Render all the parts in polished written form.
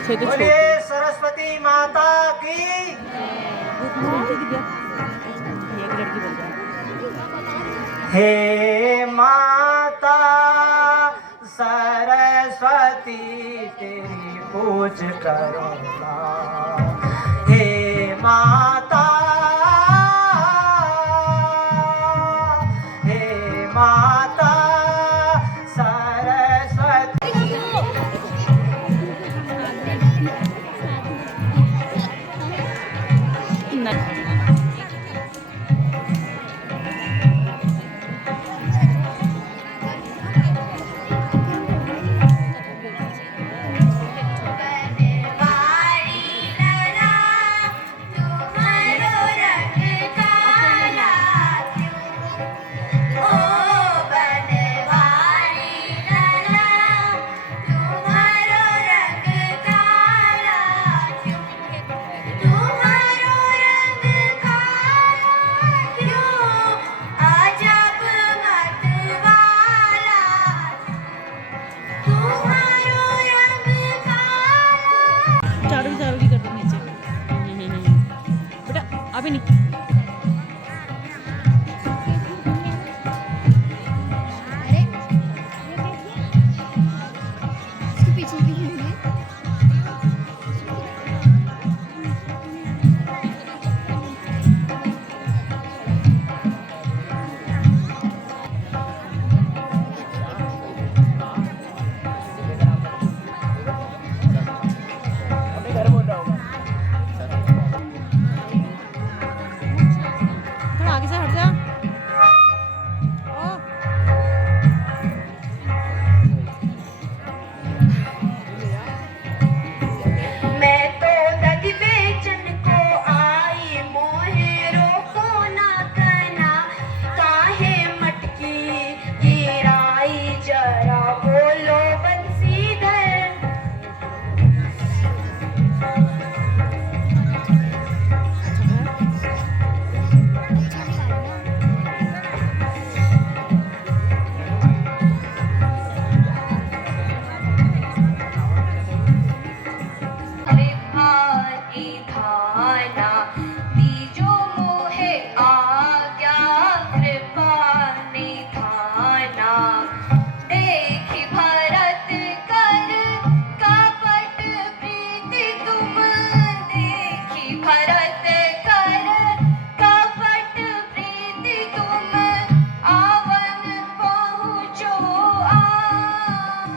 बोलिए सरस्वती माता की। हे माता सरस्वती तेरी पूज करूँगा। हे माता, हे माता सरस्वती। अभी नहीं। थोड़ा आगे से हट जा। मैं तो दगी बेचन को आई मोहे रोको ना कना काहे मटकी गिराई जरा बोलो बंसीधर। धाना दीजो मोहे आज्ञा कृपा निधाना। देखी भरत कर कपट प्रीति तुम देखी भरत कर कपट प्रीति तुम आवन पहुँचो आन।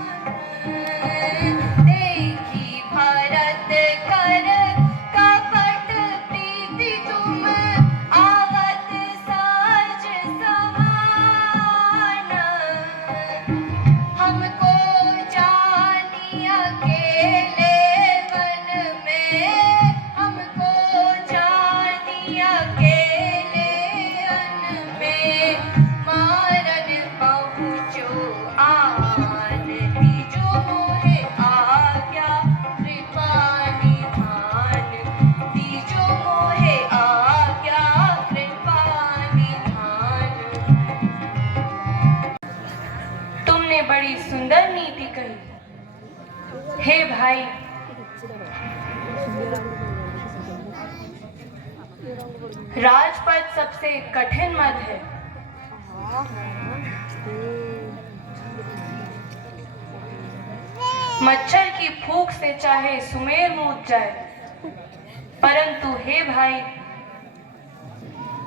देखी भरत कर कपट प्रीति तुम आवत साज समान। हमको जानी अकेले वन में हमको जानी अकेले वन में मारन पहुँचो आन। दीजो मोहे आज्ञा कृपा निधान। दीजो मोहे आज्ञा कृपा निधान। तुमने बड़ी सुंदर नीति कही। हे भाई, राजपद सबसे कठिन मद है। मच्छर की फूंक से चाहे सुमेर मूत जाए, परंतु हे भाई,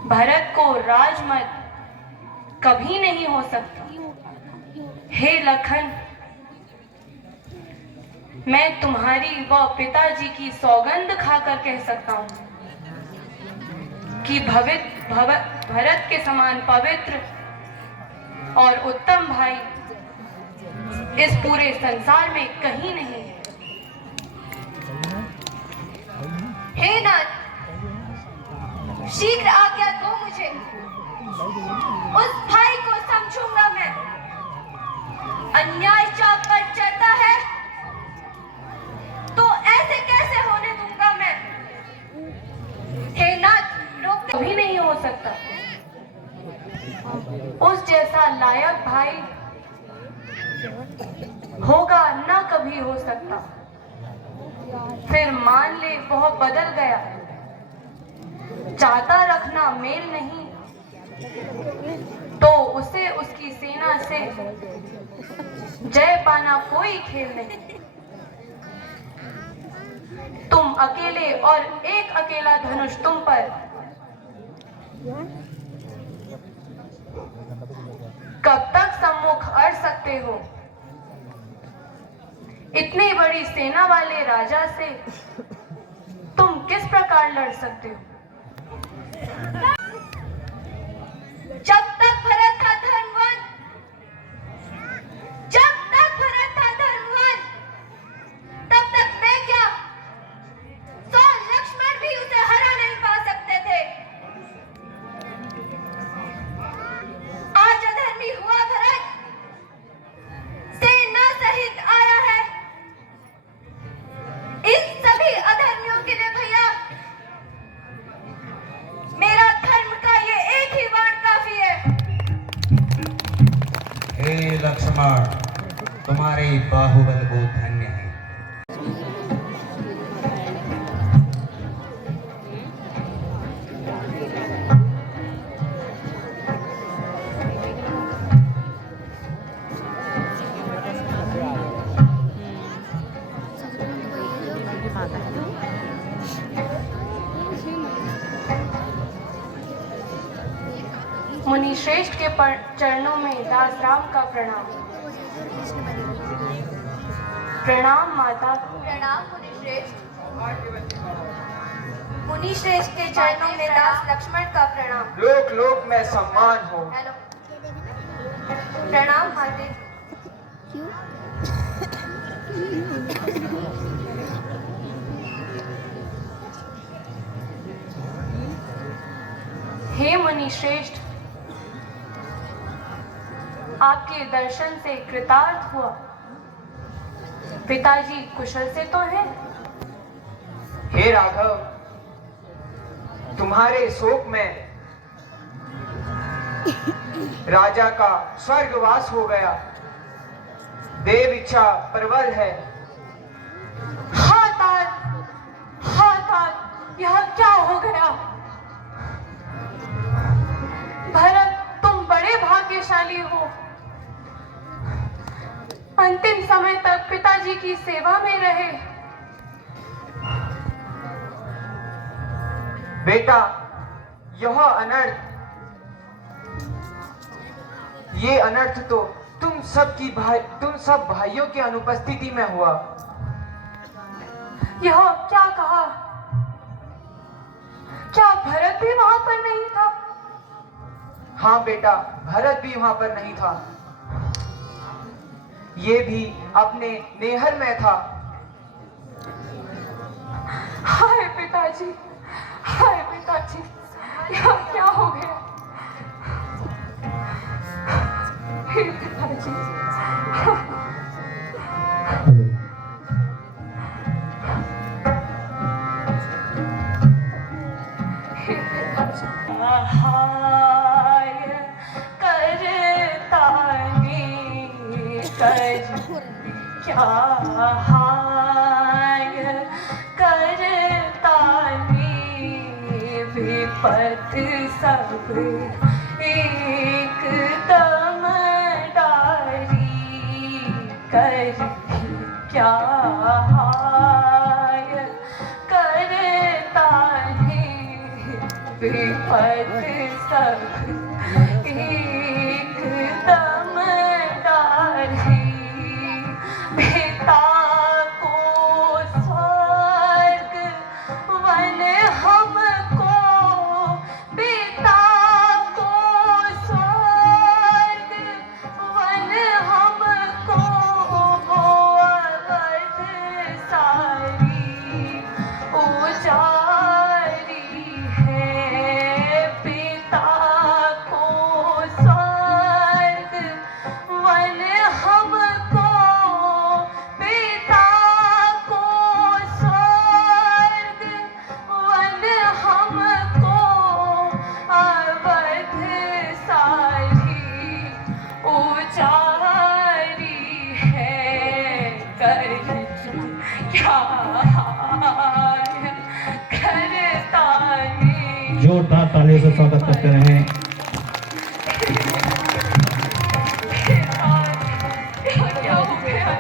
भरत को राजमद कभी नहीं हो सकता। हे लखन, मैं तुम्हारी व पिताजी की सौगंध खाकर कह सकता हूँ कि भरत के समान पवित्र और उत्तम भाई इस पूरे संसार में कहीं नहीं है। हे नाथ, शीघ्र आज्ञा दो मुझे। उस भाई को समझूंगा मैं। अन्याय चाप पर चढ़ता है तो ऐसे कैसे होने दूंगा मैं। हे नाथ, रोक कभी नहीं हो सकता। उस जैसा लायक भाई होगा ना कभी हो सकता। फिर मान ले वह बदल गया, चाहता रखना मेल नहीं, तो उसे उसकी सेना से जय पाना कोई खेल नहीं। तुम अकेले और एक अकेला धनुष तुम पर कब तक सम्मुख अड़ सकते हो? इतनी बड़ी सेना वाले राजा से तुम किस प्रकार लड़ सकते हो? जब तक भरत था धनवान, जब तक भरत था धनवान, तब तक मैं क्या, तो लक्ष्मण भी उसे हरा नहीं पा सकते थे। आज अधर्मी हुआ भरत सेना सहित आया है। इन सभी अधर्मियों के लिए भैया मेरा धर्म का ये एक ही बाण काफी है। हे लक्ष्मण, तुम्हारे बाहुबल को धन्य है। मुनि श्रेष्ठ के चरणों में दास राम का प्रणाम। प्रणाम माता। प्रणाम मुनि श्रेष्ठ। मुनि श्रेष्ठ के चरणों में दास लक्ष्मण का प्रणाम। लोक लोक में सम्मान हो। हेलो, प्रणाम माते। हे मुनि श्रेष्ठ, आपके दर्शन से कृतार्थ हुआ। पिताजी कुशल से तो हैं? हे राघव, तुम्हारे शोक में राजा का स्वर्गवास हो गया। देव इच्छा प्रबल है। हाँ तात, यह क्या हो गया? भरत, तुम बड़े भाग्यशाली हो। अंतिम समय तक पिताजी की सेवा में रहे। बेटा, यह अनर्थ, ये अनर्थ तो तुम सब भाइयों की अनुपस्थिति में हुआ। यह क्या कहा? क्या भरत भी वहां पर नहीं था? हाँ बेटा, भरत भी वहां पर नहीं था। ये भी अपने नेहर में था। हाय पिताजी, यह क्या हो गया? हे पिताजी, हाय करता क्या हाय करता विपत सब एकदम डारी कर क्या हाय करता विपत सब एकदम डारी। पिता को स्वर्ग वन हमको, पिता को स्वर्ग वन हमको, अवध सारी उजारी है। पिता को स्वर्ग वन हमको, पिता को स्वर्ग वन हमको, अवध सारी उजारी है। कर क्या सहाय करता नहीं। जोरदार तालियों से स्वागत करते रहें। क्या हो गया?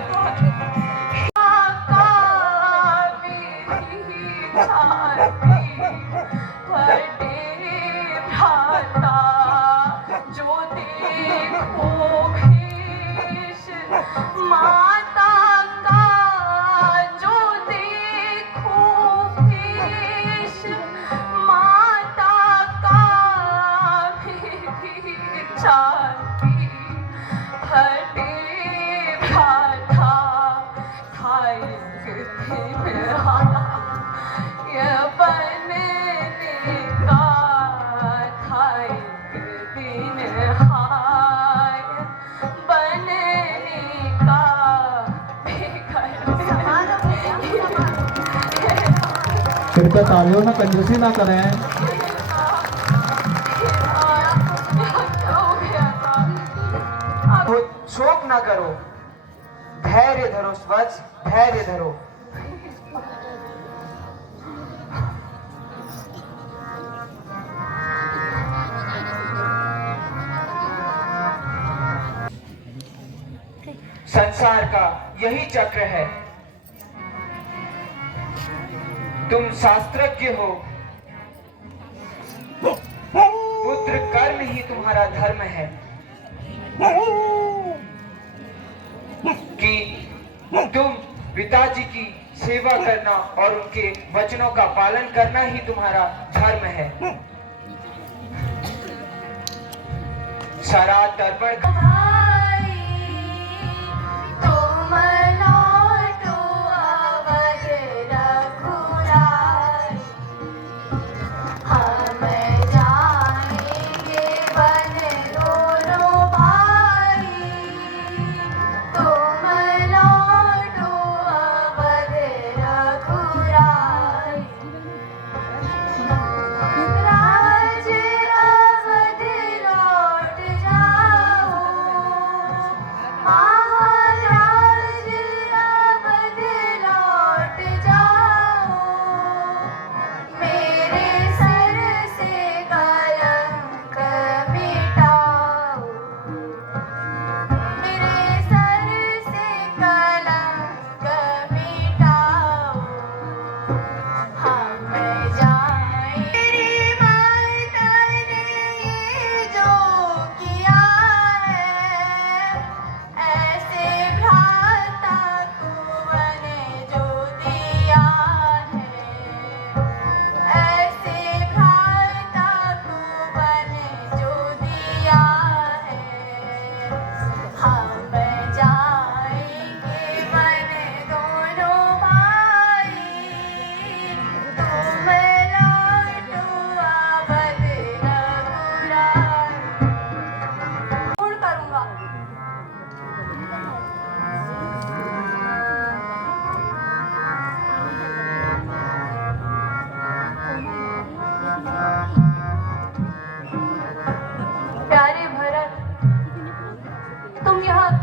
माता का जो देखो भेष, माता का भी छाती फटे भाता था एक दिन ये बनने का था एक दिन हाय बनने का कृपया तालियों में कंजूसी ना करें। शोक ना करो, धैर्य धरो स्वच्छ, धैर्य धरो। संसार का यही चक्र है। तुम शास्त्रज्ञ हो, पुत्र कर्म ही तुम्हारा धर्म है कि तुम पिताजी की सेवा करना और उनके वचनों का पालन करना ही तुम्हारा धर्म है। सारा तर्पण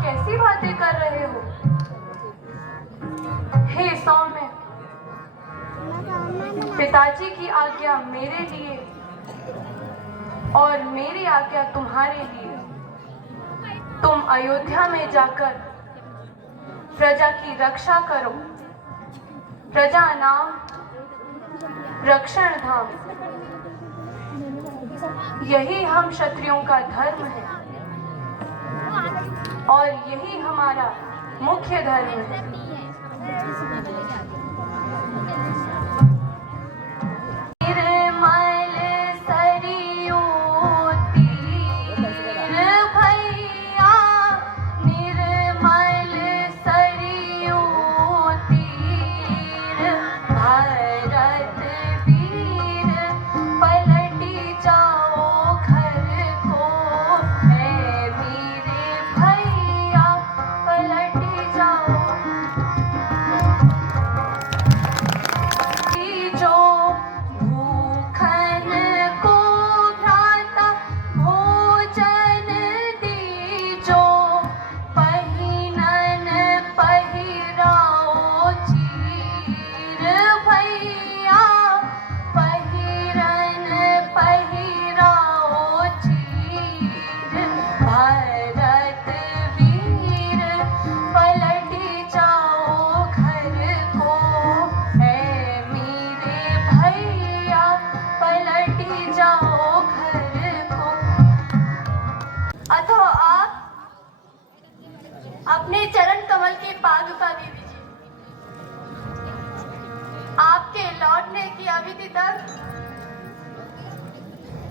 कैसी बातें कर रहे हो? हे सौम्य, पिताजी की आज्ञा मेरे लिए और मेरी आज्ञा तुम्हारे लिए। तुम अयोध्या में जाकर प्रजा की रक्षा करो। प्रजा नाम रक्षण धाम, यही हम क्षत्रियों का धर्म है और यही हमारा मुख्य धर्म है। निर्मल सरयू तीर भैया, निर्मल सरयू तीर भारत वीर, पलटी जाओ घर को है वीर भैया, पलटी जाओ। लौटने की अवधि तक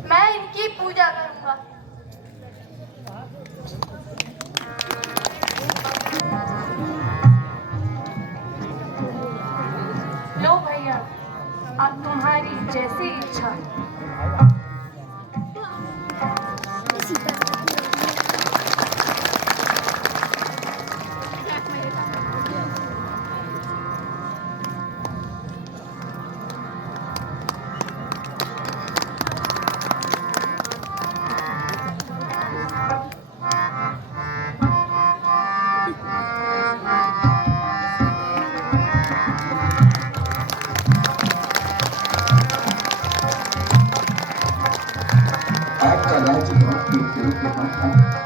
मैं इनकी पूजा करूंगा। लो भैया, अब तुम्हारी जैसी इच्छा। आपका राज्य बहुत ही उपयोग के पास था।